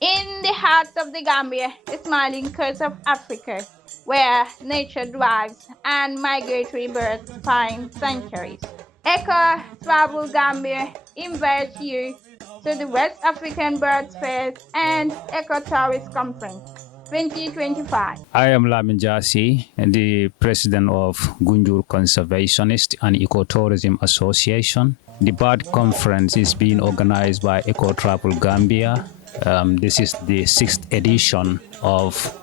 In the heart of the Gambia, the smiling coast of Africa, where nature thrives and migratory birds find sanctuaries. Eco Travel Gambia invites you to the West African Birds Fest and Eco-Tourist Conference 2025. I am Lamin Jasi, the president of Gunjur Conservationist and Ecotourism Association. The bird conference is being organized by Eco Travel Gambia. This is the 6th edition of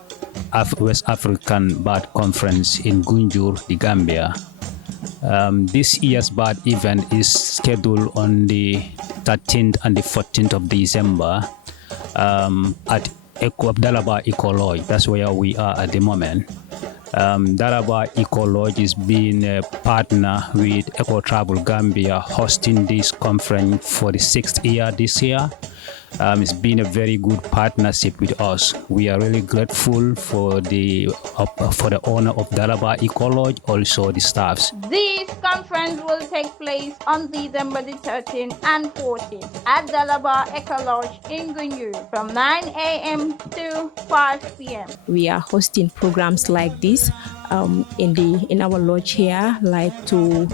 West African Bird Conference in Gunjur, the Gambia. This year's bird event is scheduled on the 13th and the 14th of December at Dalaba Eco Lodge. That's where we are at the moment. Dalaba Eco Lodge is being a partner with Eco Travel Gambia, hosting this conference for the 6th year this year. It's been a very good partnership with us. We are really grateful for the owner of Dalaba Eco Lodge, also the staffs. This conference will take place on December the 13th and 14th at Dalaba Eco Lodge in Gunjur from 9 a.m. to 5 p.m. We are hosting programs like this in our lodge here, like to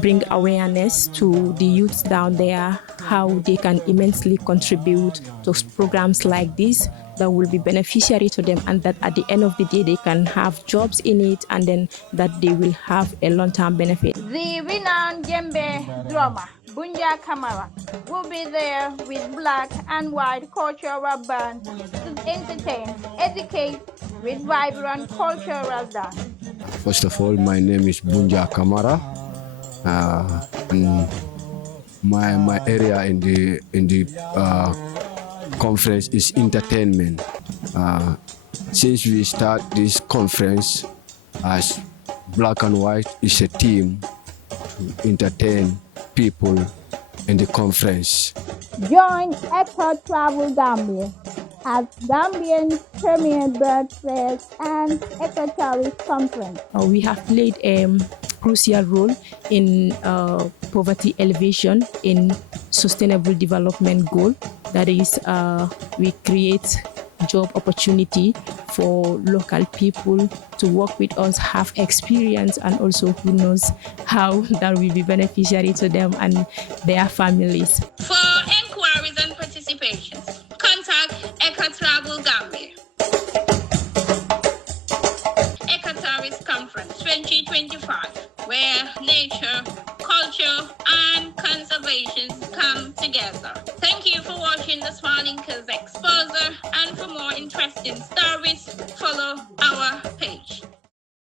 bring awareness to the youths down there, how they can immensely contribute to programs like this that will be beneficiary to them, and that at the end of the day they can have jobs in it, and then that they will have a long-term benefit. The renowned Djembe drummer Bunja Kamara will be there with black and white cultural band to entertain, educate with vibrant cultural dance. First of all, my name is Bunja Kamara. My area in the conference is entertainment. Since we start this conference as Black and White is a team to entertain people in the conference. Join Eco Travel Gambia as Gambian's premier bird fest and Eco-Tourist Conference. We have played a crucial role in poverty elevation in sustainable development goal. That is, we create job opportunity for local people to work with us, have experience, and also who knows how that will be beneficiary to them and their families. For inquiries and participations, contact Eco Travel Gambia. Eco-Tourist Conference 2025, where nature, culture, and conservation come together. Thank you for watching the Smiling Coast Exposure, and for more interesting stories, follow our page.